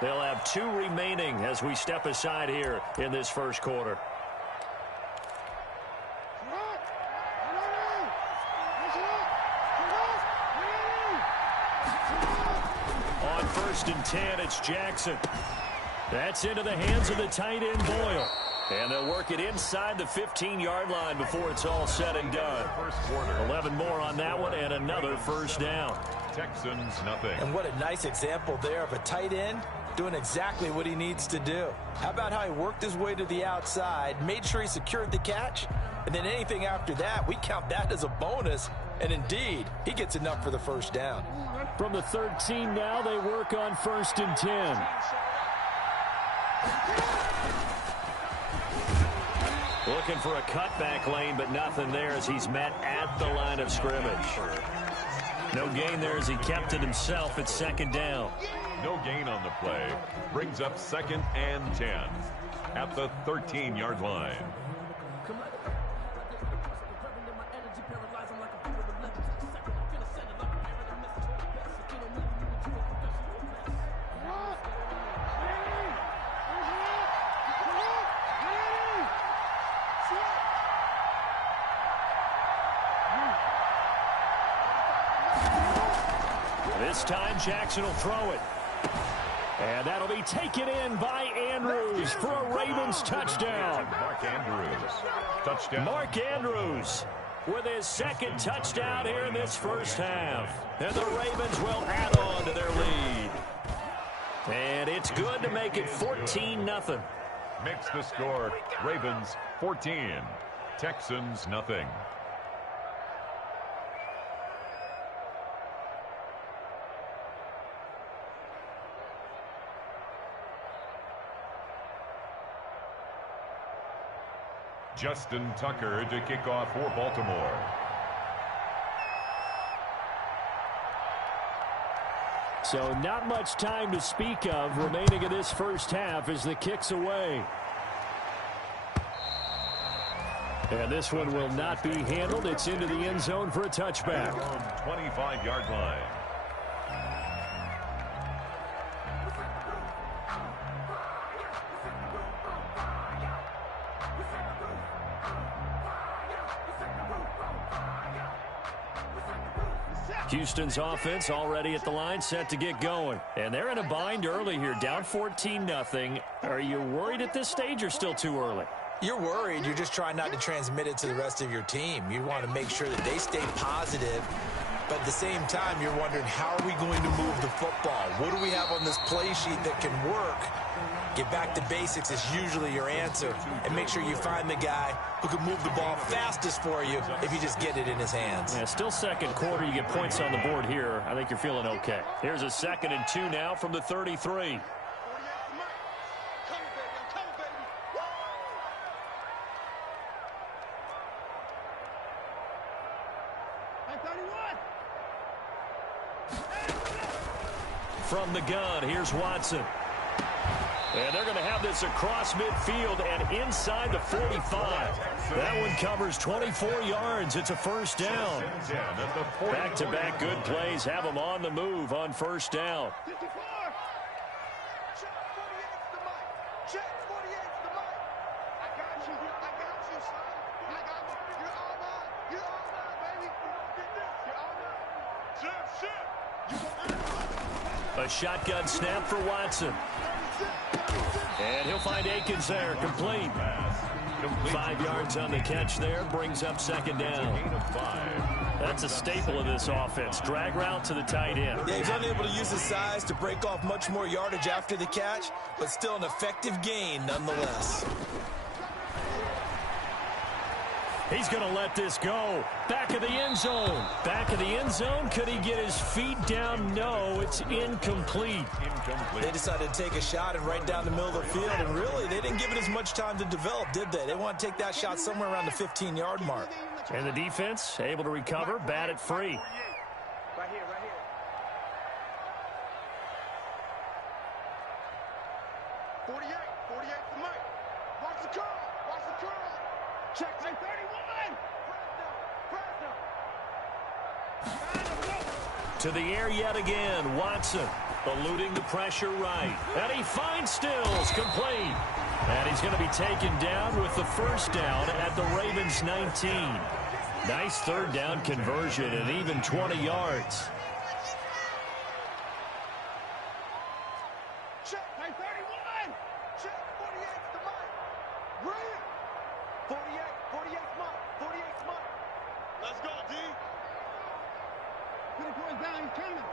They'll have 2 remaining as we step aside here in this first quarter. On 1st and 10, it's Jackson. That's into the hands of the tight end, Boyle. And they'll work it inside the 15-yard line before it's all said and done. 11 more on that one and another first down. Texans, nothing. And what a nice example there of a tight end doing exactly what he needs to do. How about how he worked his way to the outside, made sure he secured the catch, and then anything after that, we count that as a bonus. And indeed, he gets enough for the first down. From the 13 now, they work on 1st and 10. Looking for a cutback lane, but nothing there as he's met at the line of scrimmage. No gain there as he kept it himself at 2nd down. No gain on the play. Brings up 2nd and 10 at the 13-yard line. This time, Jackson will throw it. And that'll be taken in by Andrews for a Ravens touchdown. Mark Andrews. Touchdown. Mark Andrews with his 2nd touchdown here in this first half. And the Ravens will add on to their lead. And it's good to make it 14-0. Makes the score. Ravens 14. Texans nothing. Justin Tucker to kick off for Baltimore. So not much time to speak of remaining in this first half as the kick's away. And this one will not be handled. It's into the end zone for a touchback. 25-yard line. Houston's offense already at the line, set to get going. And they're in a bind early here, down 14-0. Are you worried at this stage or still too early? You're worried. You're just trying not to transmit it to the rest of your team. You want to make sure that they stay positive. But at the same time, you're wondering, how are we going to move the football? What do we have on this play sheet that can work? Get back to basics is usually your answer. And make sure you find the guy who can move the ball fastest for you if you just get it in his hands. Yeah, still 2nd quarter. You get points on the board here. I think you're feeling okay. Here's a 2nd and 2 now from the 33. From the gun, here's Watson. And they're going to have this across midfield and inside the 45. That one covers 24 yards. It's a first down. Back-to-back good plays have them on the move on first down. A shotgun snap for Watson. And he'll find Akins there, complete. 5 yards on the catch there, brings up 2nd down. That's a staple of this offense. Drag route to the tight end. Yeah, he's unable to use his size to break off much more yardage after the catch, but still an effective gain nonetheless. He's going to let this go. Back of the end zone. Back of the end zone. Could he get his feet down? No, it's incomplete. They decided to take a shot and right down the middle of the field, and really, they didn't give it as much time to develop, did they? They want to take that shot somewhere around the 15-yard mark. And the defense able to recover, bat it free. Right here, right here. 48 to Mike. Watch the curl. Watch the curl. Check 31. To the air yet again. Watson Eluding the pressure right. And he finds Stills, complete. And he's going to be taken down with the first down at the Ravens 19. Nice third down conversion and even 20 yards. Check, 31. Check, 48's the mark. Brilliant. 48's mark. 48's mark. Let's go, D. Put the boys down, he's coming.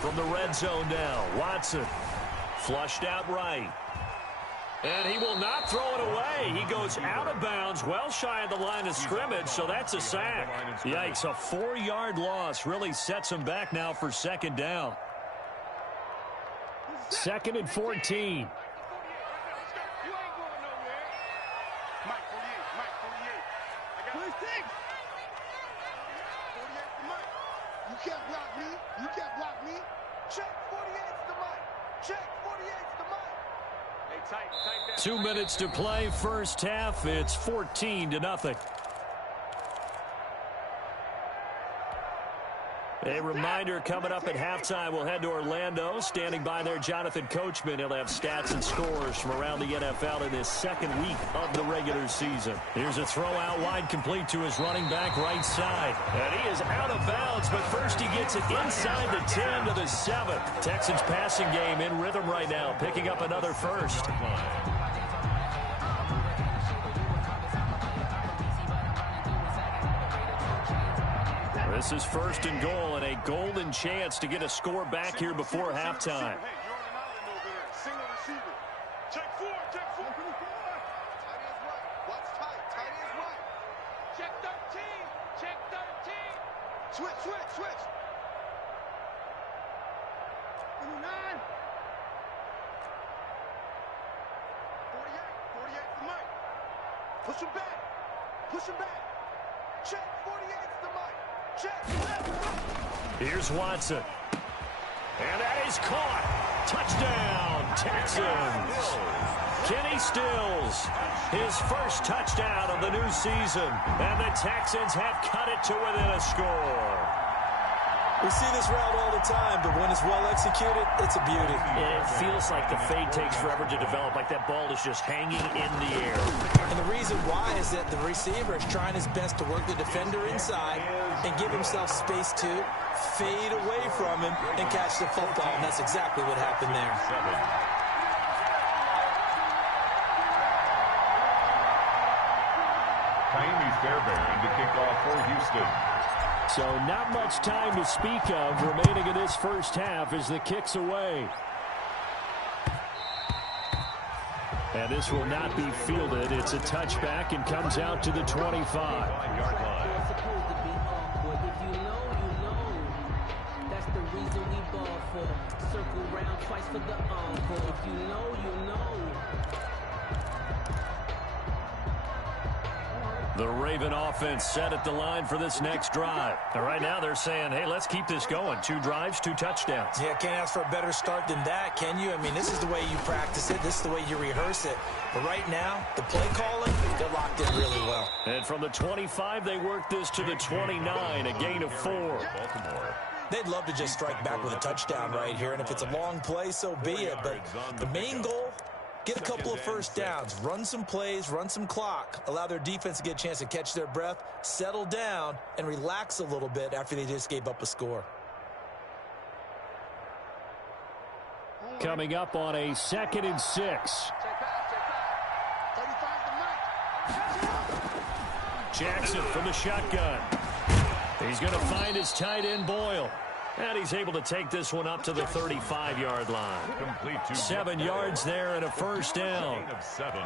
From the red zone now, Watson flushed out right. And he will not throw it away. He goes out of bounds, well shy of the line of scrimmage, so that's a sack. Yikes, a 4-yard loss really sets him back now for second down. 2nd and 14. You can't block me. You can't block me. Check, 48's the mic. Check, 48's the mic. Hey, tight that. 2 minutes to play, first half. It's 14-0. A reminder, coming up at halftime, we'll head to Orlando. Standing by there, Jonathan Coachman. He'll have stats and scores from around the NFL in this second week of the regular season. Here's a throw out wide, complete to his running back right side. And he is out of bounds, but first he gets it inside the 10 to the 7. Texans passing game in rhythm right now, picking up another first. This is 1st and goal and a golden chance to get a score back here before halftime. Hey, you're on an island over there. Single receiver. Check 4. Check 4. Tight is right. What's tight? Tight is right. Check 13. Check 13. Switch. 49. 48 the mic. Push him back. Check, 48's the mic. Check. Here's Watson. And that is caught. Touchdown, Texans. Kenny Stills, his first touchdown of the new season. And the Texans have cut it to within a score. We see this route all the time, but when it's well executed, it's a beauty. It feels like the fade takes forever to develop, like that ball is just hanging in the air. And the reason why is that the receiver is trying his best to work the defender inside and give himself space to fade away from him and catch the football, and that's exactly what happened there. Taimi Fairbairn to kick off for Houston. So not much time to speak of remaining in this first half as the kick's away. And this will not be fielded. It's a touchback and comes out to the 25. 5-yard line. That's the reason we ball for. Circle round twice for the encore. If you know, you know. The Raven offense set at the line for this next drive. And right now they're saying, hey, let's keep this going. 2 drives, 2 touchdowns. Yeah, can't ask for a better start than that, can you? I mean, this is the way you practice it. This is the way you rehearse it. But right now, the play calling, they're locked in really well. And from the 25, they work this to the 29, a gain of 4. Baltimore. They'd love to just strike back with a touchdown right here, and if it's a long play, so be it. But the main goal, get a couple of first downs, run some plays, run some clock, allow their defense to get a chance to catch their breath, settle down, and relax a little bit after they just gave up a score. Coming up on a 2nd and 6. Jackson from the shotgun. He's going to find his tight end, Boyle. And he's able to take this one up to the 35-yard line. Complete to 7 yards there and a first down. Gain of 7.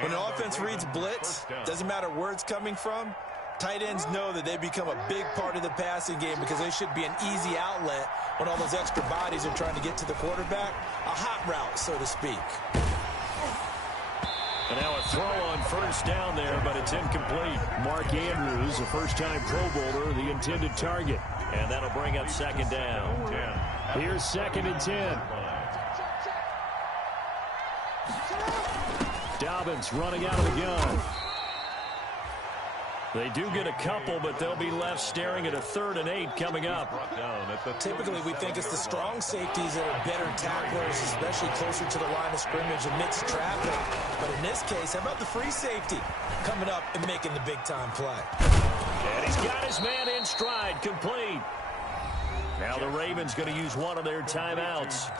When an offense reads blitz, doesn't matter where it's coming from, tight ends know that they become a big part of the passing game because they should be an easy outlet when all those extra bodies are trying to get to the quarterback. A hot route, so to speak. And now a throw on first down there, but it's incomplete. Mark Andrews, a first-time Pro Bowler, the intended target. And that'll bring up second down. 10. Here's 2nd and 10. Dobbins running out of the gun. They do get a couple, but they'll be left staring at a 3rd and 8 coming up. Typically, we think it's the strong safeties that are better tacklers, especially closer to the line of scrimmage amidst traffic. But in this case, how about the free safety coming up and making the big-time play? And he's got his man in stride, complete. Now the Ravens going to use one of their timeouts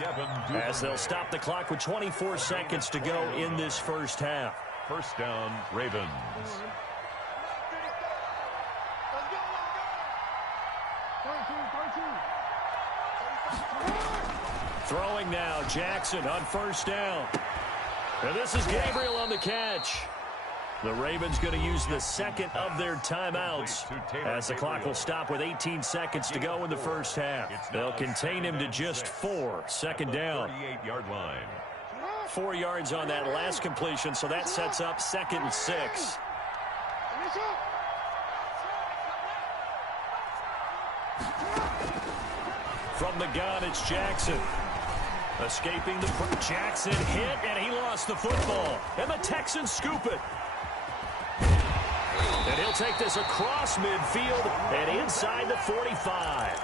as they'll stop the clock with 24 seconds to go in this first half. First down, Ravens. Throwing now, Jackson on first down. And this is Gabriel on the catch. The Ravens going to use the second of their timeouts as the clock will stop with 18 seconds to go in the first half. They'll contain him to just 4. Second down. 38-yard line. 4 yards on that last completion, so that sets up 2nd and 6. From the gun, it's Jackson. Escaping the Jackson hit, and he lost the football. And the Texans scoop it. And he'll take this across midfield and inside the 45.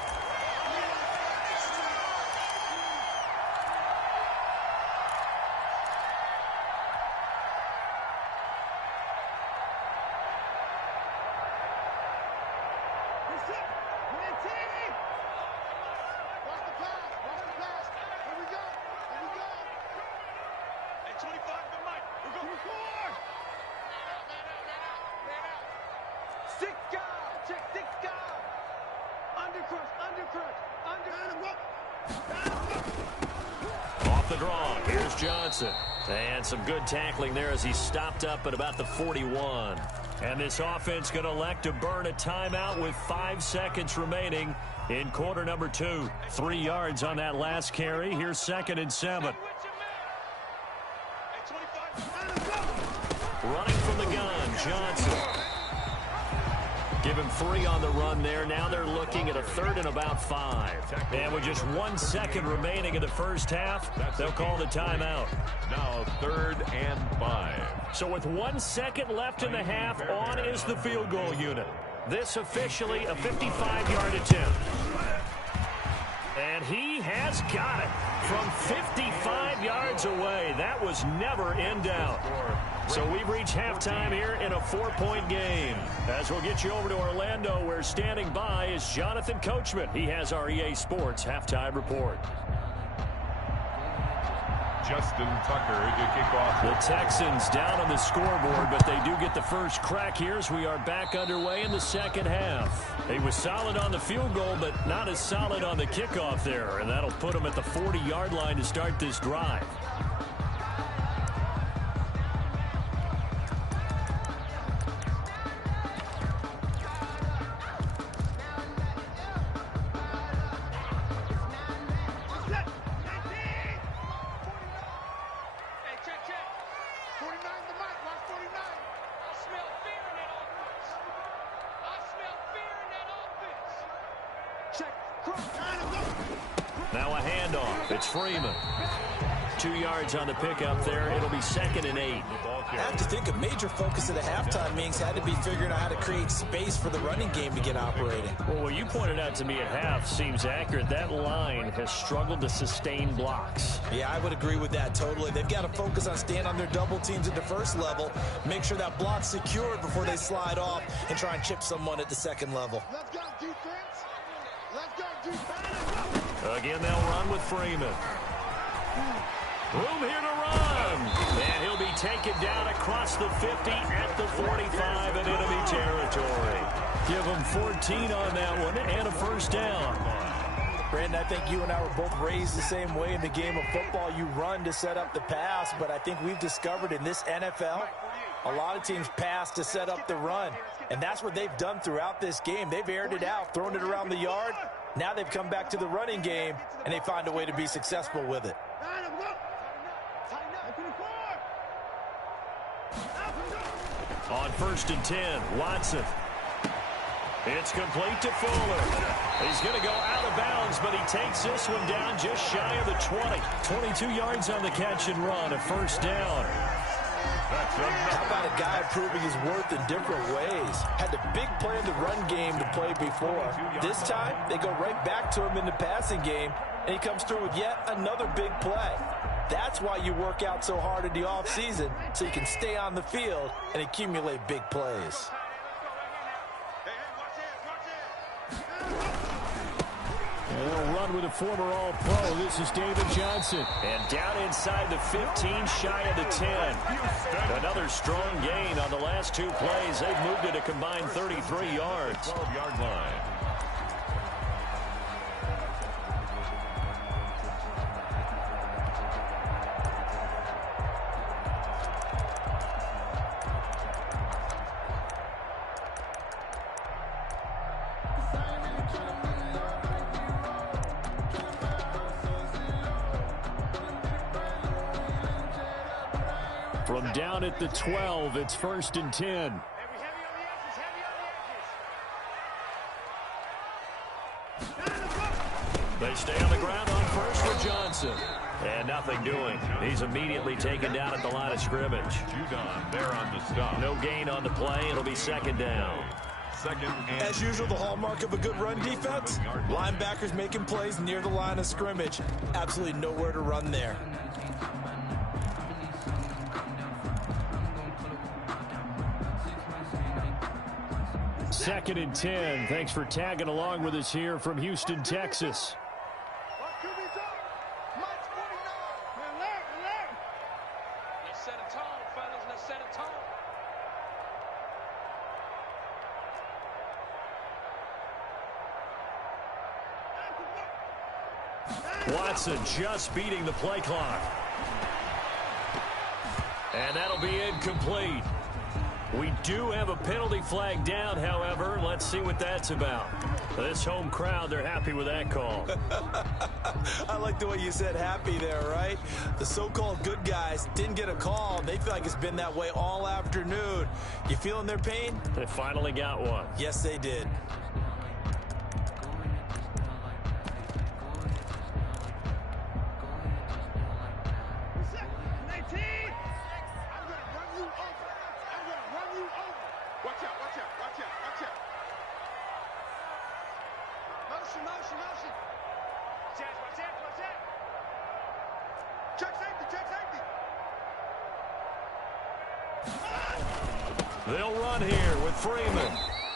Off the draw, here's Johnson. And some good tackling there as he stopped up at about the 41. And this offense going to elect to burn a timeout with 5 seconds remaining in quarter number 2. 3 yards on that last carry. Here's 2nd and 7. Running from the gun, Johnson. Give him 3 on the run there. Now they're looking at a 3rd and about 5. And with just 1 second remaining in the first half, they'll call the timeout. Now 3rd and 5. So with 1 second left in the half, on is the field goal unit. This officially a 55-yard attempt. And he has got it from 55 yards away. That was never in doubt. So we've reached halftime here in a 4-point game. As we'll get you over to Orlando, where standing by is Jonathan Coachman. He has our EA Sports halftime report. Justin Tucker to kick off. The Texans down on the scoreboard, but they do get the first crack here as we are back underway in the second half. He was solid on the field goal, but not as solid on the kickoff there, and that'll put him at the 40-yard line to start this drive. Now a handoff. It's Freeman. 2 yards on the pickup there. It'll be 2nd and 8. I have to think a major focus of the halftime meetings had to be figuring out how to create space for the running game to get operating. Well, what you pointed out to me at half seems accurate. That line has struggled to sustain blocks. Yeah, I would agree with that totally. They've got to focus on staying on their double teams at the first level, make sure that block's secured before they slide off and try and chip someone at the second level. Let's go, defense. Let's go, defense. Again, they'll run with Freeman. Room here to run. And he'll be taken down across the 50 at the 45 in enemy territory. Give him 14 on that one and a first down. Brandon, I think you and I were both raised the same way in the game of football. You run to set up the pass, but I think we've discovered in this NFL, a lot of teams pass to set up the run. And that's what they've done throughout this game. They've aired it out, thrown it around the yard. Now they've come back to the running game, and they find a way to be successful with it. On 1st and 10, Watson. It's complete to Fuller. He's going to go out of bounds, but he takes this one down just shy of the 20. 22 yards on the catch and run, a first down. How about a guy proving his worth in different ways? Had the big play in the run game to play before. This time, they go right back to him in the passing game, and he comes through with yet another big play. That's why you work out so hard in the offseason, so you can stay on the field and accumulate big plays. And they'll run with a former All-Pro. This is David Johnson. And down inside the 15, shy of the 10. Another strong gain on the last two plays. They've moved it a combined 33 yards. 12-yard line. From down at the 12, it's 1st and 10. They stay on the ground on first for Johnson. And nothing doing. He's immediately taken down at the line of scrimmage. Judon there on the stop. No gain on the play. It'll be 2nd down. Second and As usual, the hallmark of a good run defense, linebackers making plays near the line of scrimmage. Absolutely nowhere to run there. Second and 10. Thanks for tagging along with us here from Houston, Texas. What could be done? Mike 49. Relax. Let's set a tone, fellas. Let's set a tone. Watson just beating the play clock. And that'll be incomplete. We do have a penalty flag down, however. Let's see what that's about. This home crowd, they're happy with that call. I like the way you said happy there, right? The so-called good guys didn't get a call. They feel like it's been that way all afternoon. You feeling their pain? They finally got one. Yes, they did. Motion. Check safety. They'll run here with Freeman.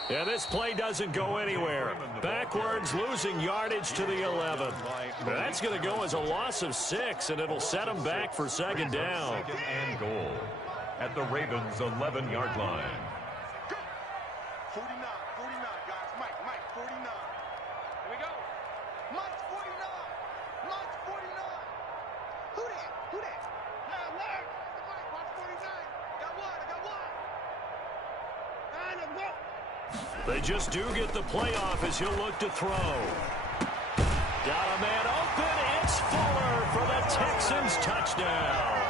Yeah, this play doesn't go anywhere. Backwards, losing yardage to the 11. That's going to go as a loss of 6, and it'll set them back for 2nd down. 2nd and goal at the Ravens' 11-yard line. 49, guys. Mike, 49. Here we go. Mike 49. Who that? Hey, alert. Mike 49. Got one. And a go. They just do get the play off as he'll look to throw. Got a man open. It's Fuller for the Texans touchdown.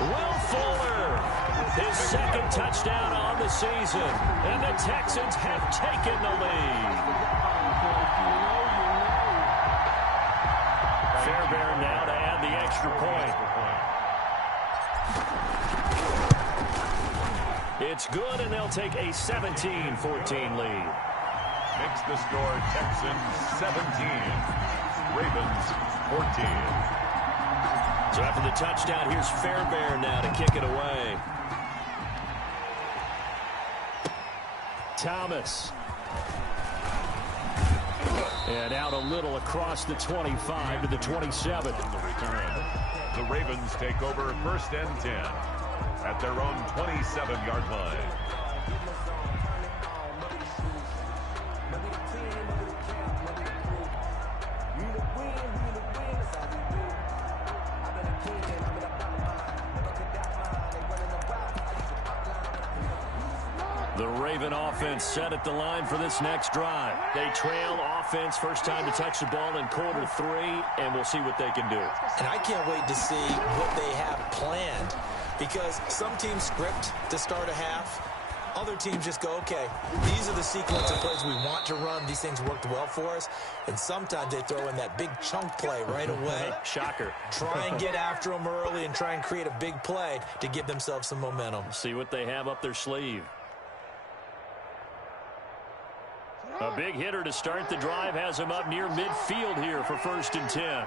Will Fuller, his 2nd touchdown on the season. And the Texans have taken the lead. Fairbairn now to add the extra point. It's good, and they'll take a 17-14 lead. Makes the score Texans 17, Ravens 14. So after the touchdown, here's Fairbairn now to kick it away. Thomas. And out a little across the 25 to the 27. The Ravens take over 1st and 10 at their own 27-yard line. The Raven offense set at the line for this next drive. They trail offense, first time to touch the ball in Q3, and we'll see what they can do. And I can't wait to see what they have planned, because some teams script to start a half, Other teams just go, okay, these are the sequence of plays we want to run. These things worked well for us. And sometimes they throw in that big chunk play right away. Shocker. Try and get after them early and try and create a big play to give themselves some momentum. See what they have up their sleeve. A big hitter to start the drive has him up near midfield here for 1st and 10.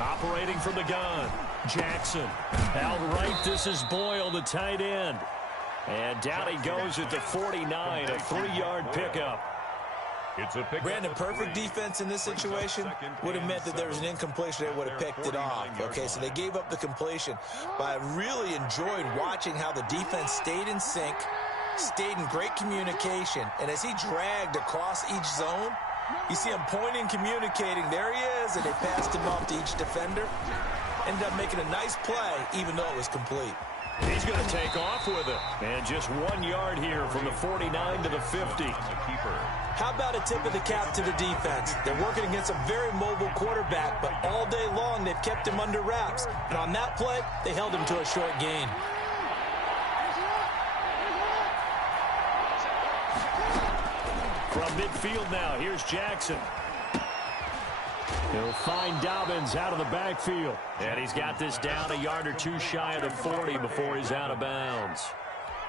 Operating from the gun, Jackson. Out right, this is Boyle, the tight end. And down he goes at the 49, a 3-yard pickup. It's a pickup. Brandon, perfect defense in this situation would have meant that there was an incompletion. They would have picked it off. Okay, so they gave up the completion. But I really enjoyed watching how the defense stayed in sync, stayed in great communication. And as he dragged across each zone, you see him pointing, communicating. There he is, and they passed him off to each defender. Ended up making a nice play, even though it was complete. He's going to take off with it. And just 1 yard here from the 49 to the 50. How about a tip of the cap to the defense? They're working against a very mobile quarterback, but all day long they've kept him under wraps. And on that play, they held him to a short gain. From midfield now, here's Jackson. He'll find Dobbins out of the backfield. And he's got this down a yard or two shy of the 40 before he's out of bounds.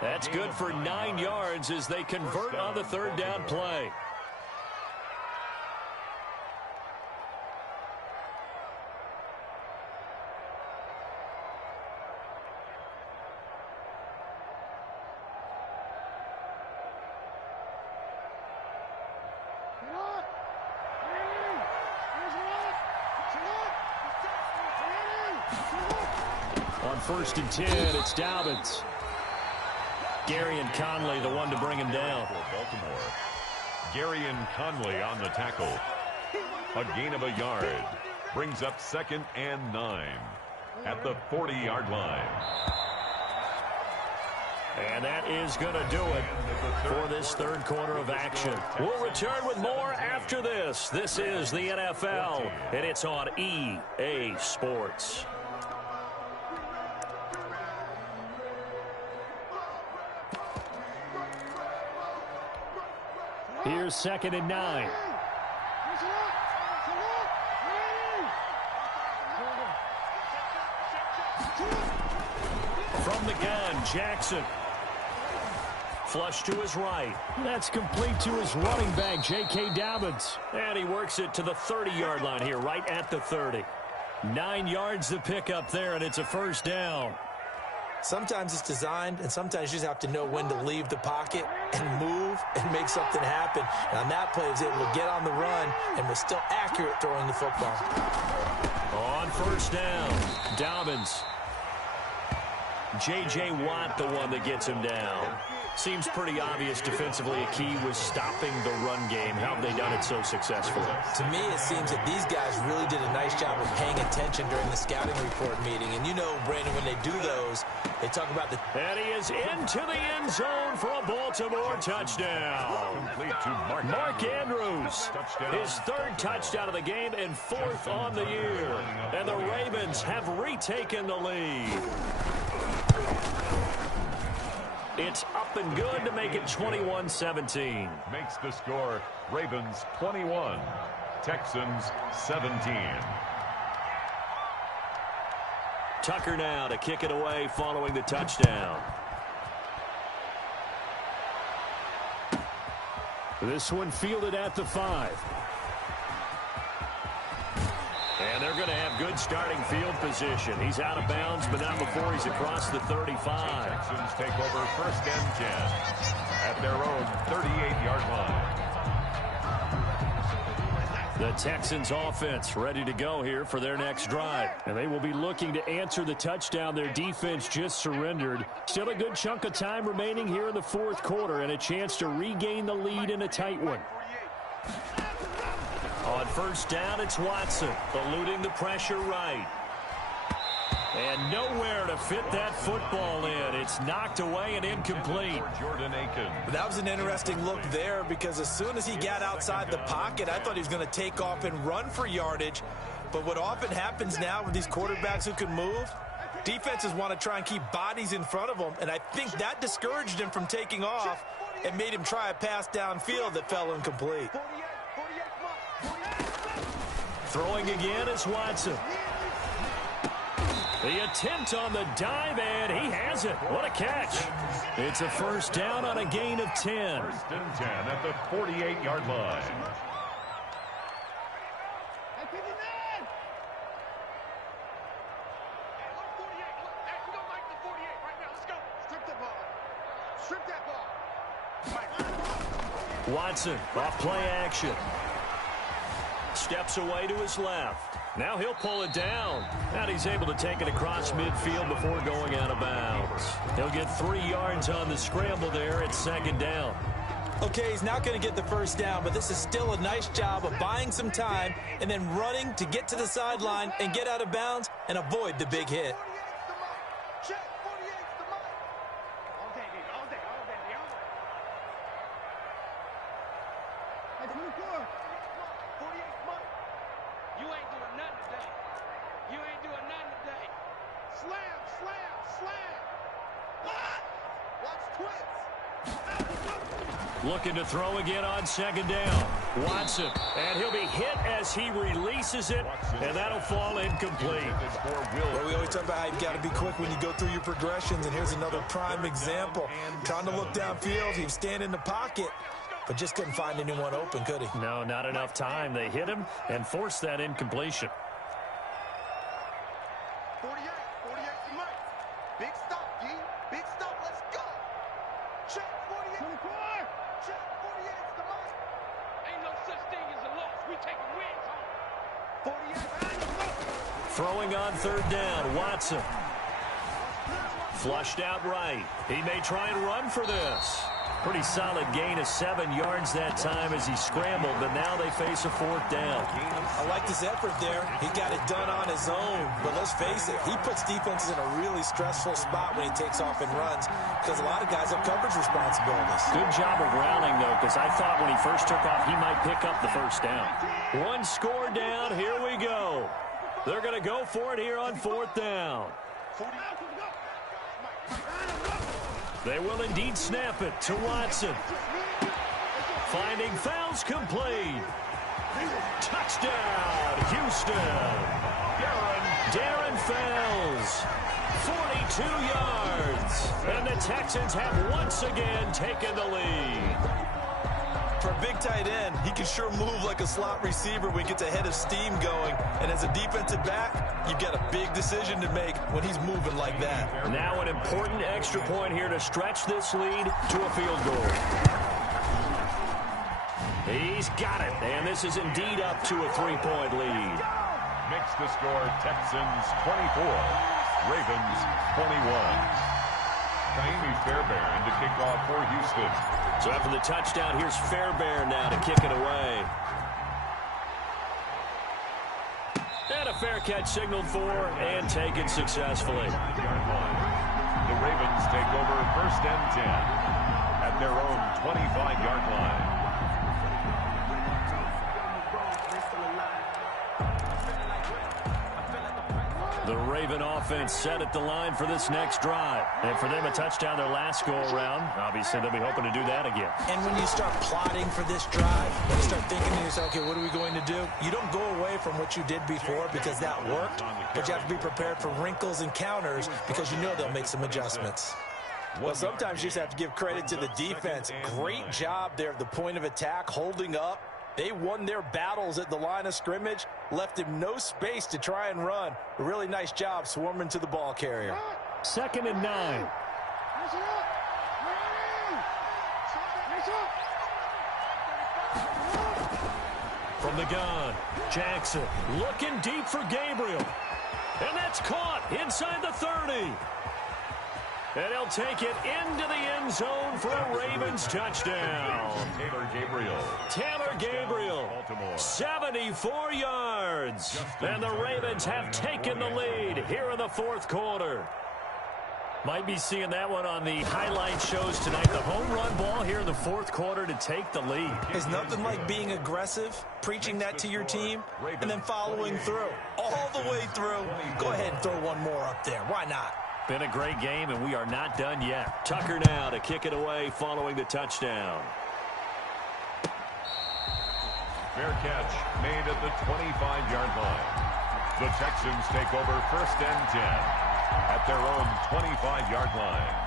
That's good for 9 yards as they convert on the 3rd down play. On 1st and 10, it's Dobbins. Gary and Conley, the one to bring him down. Baltimore. Gary and Conley on the tackle. A gain of a yard. Brings up 2nd and 9 at the 40-yard line. And that is going to do it for this 3rd quarter of action. We'll return with more after this. This is the NFL, and it's on EA Sports. Here's 2nd and 9. From the gun, Jackson. Flush to his right. That's complete to his running back, J.K. Dobbins. And he works it to the 30-yard line here, right at the 30. 9 yards to pick up there, and it's a 1st down. Sometimes it's designed, and sometimes you just have to know when to leave the pocket and move and make something happen. And on that play, he was able to get on the run and was still accurate throwing the football. On 1st down, Dobbins. J.J. Watt, the one that gets him down. Seems pretty obvious defensively a key was stopping the run game. How have they done it so successfully? To me, it seems that these guys really did a nice job of paying attention during the scouting report meeting. And you know, Brandon, when they do those, they talk about the... And he is into the end zone for a Baltimore touchdown. Complete to Mark Andrews, his 3rd touchdown of the game and 4th on the year. And the Ravens have retaken the lead. It's up and good to make it 21-17. Makes the score Ravens 21, Texans 17. Tucker now to kick it away following the touchdown. This one fielded at the 5. And they're going to have good starting field position. He's out of bounds, but not before he's across the 35. Texans take over 1st and 10 at their own 38-yard line. The Texans offense ready to go here for their next drive. And they will be looking to answer the touchdown their defense just surrendered. Still a good chunk of time remaining here in the 4th quarter and a chance to regain the lead in a tight one. On 1st down, it's Watson, eluding the pressure right. And nowhere to fit that football in. It's knocked away and incomplete. Jordan Aiken. That was an interesting look there because as soon as he got outside the pocket, I thought he was going to take off and run for yardage. But what often happens now with these quarterbacks who can move, Defenses want to try and keep bodies in front of them, and I think that discouraged him from taking off and made him try a pass downfield that fell incomplete. Throwing again is Watson. The attempt on the dive, and he has it. What a catch. It's a first down on a gain of 10. First and 10 at the 48-yard line. Watson, off play action. Steps away to his left. Now he'll pull it down. And he's able to take it across midfield before going out of bounds. He'll get 3 yards on the scramble there at second down. Okay, he's not going to get the first down, but this is still a nice job of buying some time and then running to get to the sideline and get out of bounds and avoid the big hit. Looking to throw again on second down. Watson, and he'll be hit as he releases it, and that'll fall incomplete. Well, we always talk about how you've got to be quick when you go through your progressions, and here's another prime example. Trying to look downfield, he was standing in the pocket, but just couldn't find anyone open, could he? No, not enough time. They hit him and forced that incompletion. 48 to Mike. Big stop, G. Big stop. Let's go. Check 48. 24. Check 48 to Mike. Ain't no such thing as a loss. We taking wins home. 48. Throwing on third down, Watson. Flushed out right. He may try and run for this. Pretty solid gain of 7 yards that time as he scrambled, but now they face a fourth down. I liked his effort there. He got it done on his own. But let's face it, he puts defenses in a really stressful spot when he takes off and runs because a lot of guys have coverage responsibilities. Good job of rallying, though, because I thought when he first took off, he might pick up the first down. One score down. Here we go. They're going to go for it here on fourth down. They will indeed snap it to Watson. Finding fouls complete. Touchdown, Houston. Darren Fells, 42 yards. And the Texans have once again taken the lead. For a big tight end, he can sure move like a slot receiver when he gets a head of steam going. And as a defensive back, you've got a big decision to make when he's moving like that. Now an important extra point here to stretch this lead to a field goal. He's got it, and this is indeed up to a 3-point lead. Makes the score Texans 24, Ravens 21. Naimi Fairbairn to kick off for Houston. So after the touchdown, here's Fairbairn now to kick it away. And a fair catch signaled for and taken successfully. The Ravens take over first and 10 at their own 25-yard line. The Raven offense set at the line for this next drive. And for them, a touchdown their last go-around. Obviously, they'll be hoping to do that again. And when you start plotting for this drive, when you start thinking to yourself, okay, what are we going to do? You don't go away from what you did before because that worked, but you have to be prepared for wrinkles and counters because you know they'll make some adjustments. Well, sometimes you just have to give credit to the defense. Great job there at the point of attack, holding up. They won their battles at the line of scrimmage, left him no space to try and run. A really nice job swarming to the ball carrier. 2nd and 9. From the gun, Jackson looking deep for Gabriel. And that's caught inside the 30. And he'll take it into the end zone for a Ravens touchdown. Taylor Gabriel, 74 yards. And the Ravens have taken the lead here in the fourth quarter. Might be seeing that one on the highlight shows tonight. The home run ball here in the fourth quarter to take the lead. There's nothing like being aggressive, preaching that to your team, and then following through. All the way through. Go ahead and throw one more up there. Why not? Been a great game, and we are not done yet. Tucker now to kick it away following the touchdown. Fair catch made at the 25-yard line. The Texans take over 1st and 10 at their own 25-yard line.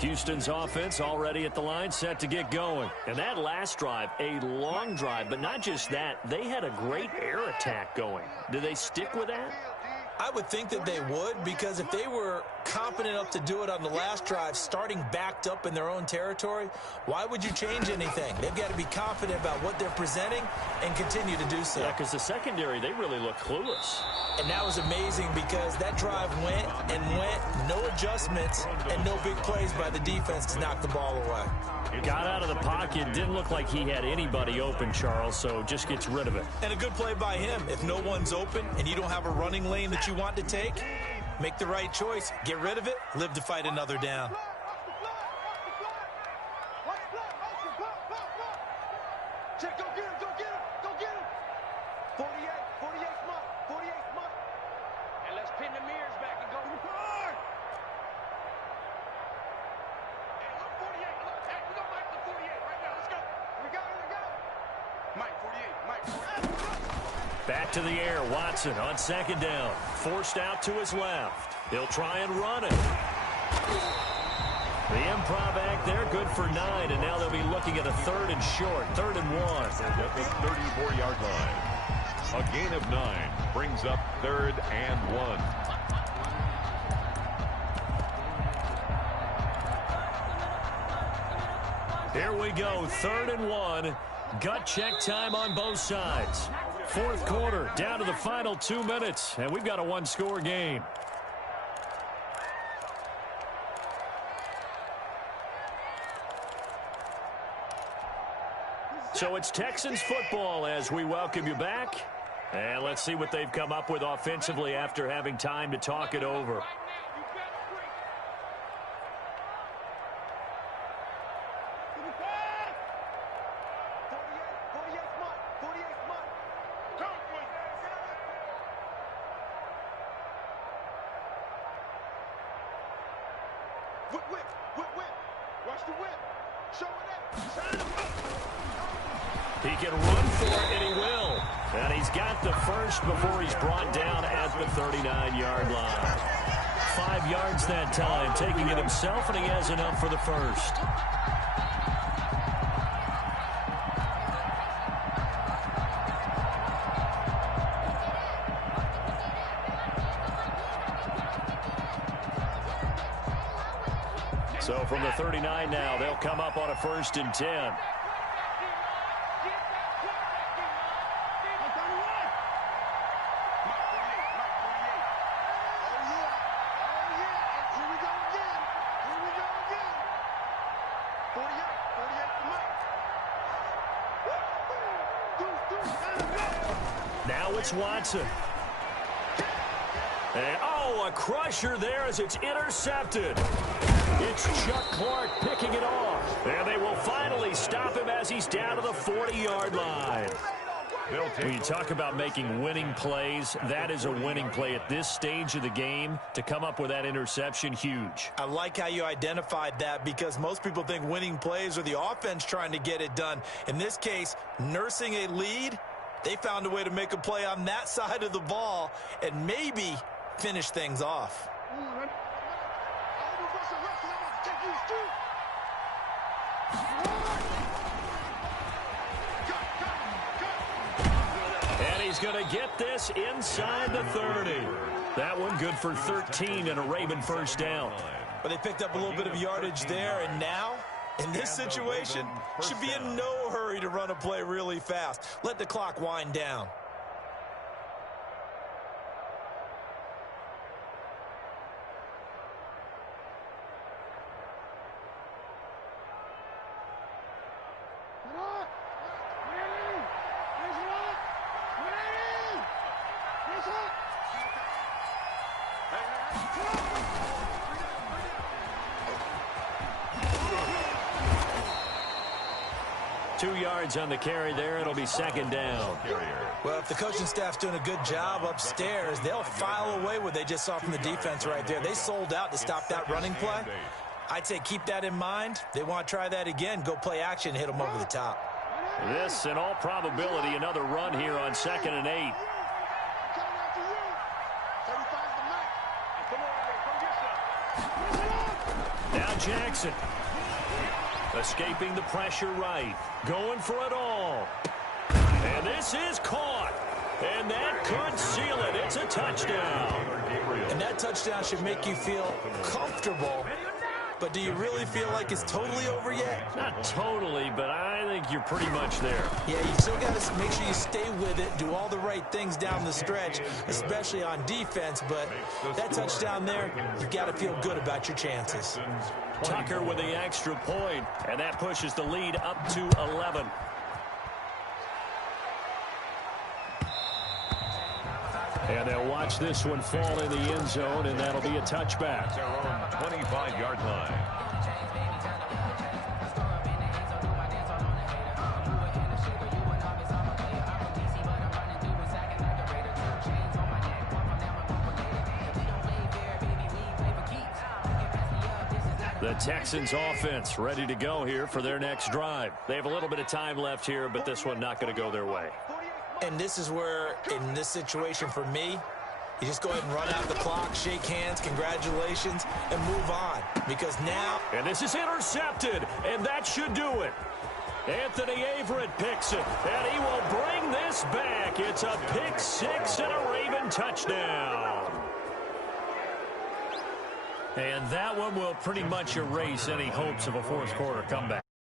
Houston's offense already at the line, set to get going. And that last drive, a long drive, but not just that. They had a great air attack going. Do they stick with that? I would think that they would, because if they were confident enough to do it on the last drive, starting backed up in their own territory, why would you change anything? They've got to be confident about what they're presenting and continue to do so. Yeah, because the secondary, they really look clueless. And that was amazing because that drive went and went, no adjustments, and no big plays by the defense to knock the ball away. Got out of the pocket, didn't look like he had anybody open, Charles, so just gets rid of it. And a good play by him. If no one's open and you don't have a running lane that you want to take, make the right choice. Get rid of it, live to fight another down. Check, go get him, go get him, go get him. 48 smart, 48 smart. And let's pin the mirrors back and go. Hard. Hey, look, 48, look. Hey, we got Mike to 48 right now. Let's go. We got it. Mike, 48, Mike, 48. Back to the air, Watson on 2nd down. Forced out to his left. He'll try and run it. The improv act there, good for 9, and now they'll be looking at a 3rd and short, 3rd and 1. At the 34-yard line. A gain of 9 brings up 3rd and 1. Here we go, 3rd and 1. Gut check time on both sides. 4th quarter, down to the final 2 minutes, and we've got a one-score game. So it's Texans football as we welcome you back. And let's see what they've come up with offensively after having time to talk it over. Watch the whip. Show it up. He can run for it, and he will. And he's got the first before he's brought down at the 39-yard line. 5 yards that time, taking it himself, and he has enough for the first. So from the 39 now, they'll come up on a 1st and 10. Now it's Watson. And, a crusher there as it's intercepted. It's Chuck Clark picking it off. And they will finally stop him as he's down to the 40-yard line. When you talk about making winning plays, that is a winning play at this stage of the game. To come up with that interception, huge. I like how you identified that because most people think winning plays are the offense trying to get it done. In this case, nursing a lead, they found a way to make a play on that side of the ball and maybe finish things off. And he's going to get this inside the 30. That one good for 13 and a Raven first down. But they picked up a little bit of yardage there, and now, in this situation, should be in no hurry to run a play really fast. Let the clock wind down. On the carry there, it'll be second down. Well, if the coaching staff's doing a good job upstairs, they'll file away what they just saw from the defense right there. They sold out to stop that running play. I'd say keep that in mind. They want to try that again. Go play action, hit them over the top. This, in all probability, another run here on 2nd and 8. Now Jackson. Escaping the pressure right. Going for it all. And this is caught. And that could seal it. It's a touchdown. And that touchdown should make you feel comfortable. But do you really feel like it's totally over yet? Not totally, but I think you're pretty much there. Yeah, you still got to make sure you stay with it, do all the right things down the stretch, especially on defense. But that touchdown there, you've got to feel good about your chances. Tucker with the extra point, and that pushes the lead up to 11. And they'll watch this one fall in the end zone, and that'll be a touchback. Their own 25-yard line. The Texans offense ready to go here for their next drive. They have a little bit of time left here, but this one not going to go their way. And this is where, in this situation for me, you just go ahead and run out the clock, shake hands, congratulations, and move on. Because now... And this is intercepted, and that should do it. Anthony Averett picks it, and he will bring this back. It's a pick six and a Raven touchdown. And that one will pretty much erase any hopes of a fourth quarter comeback.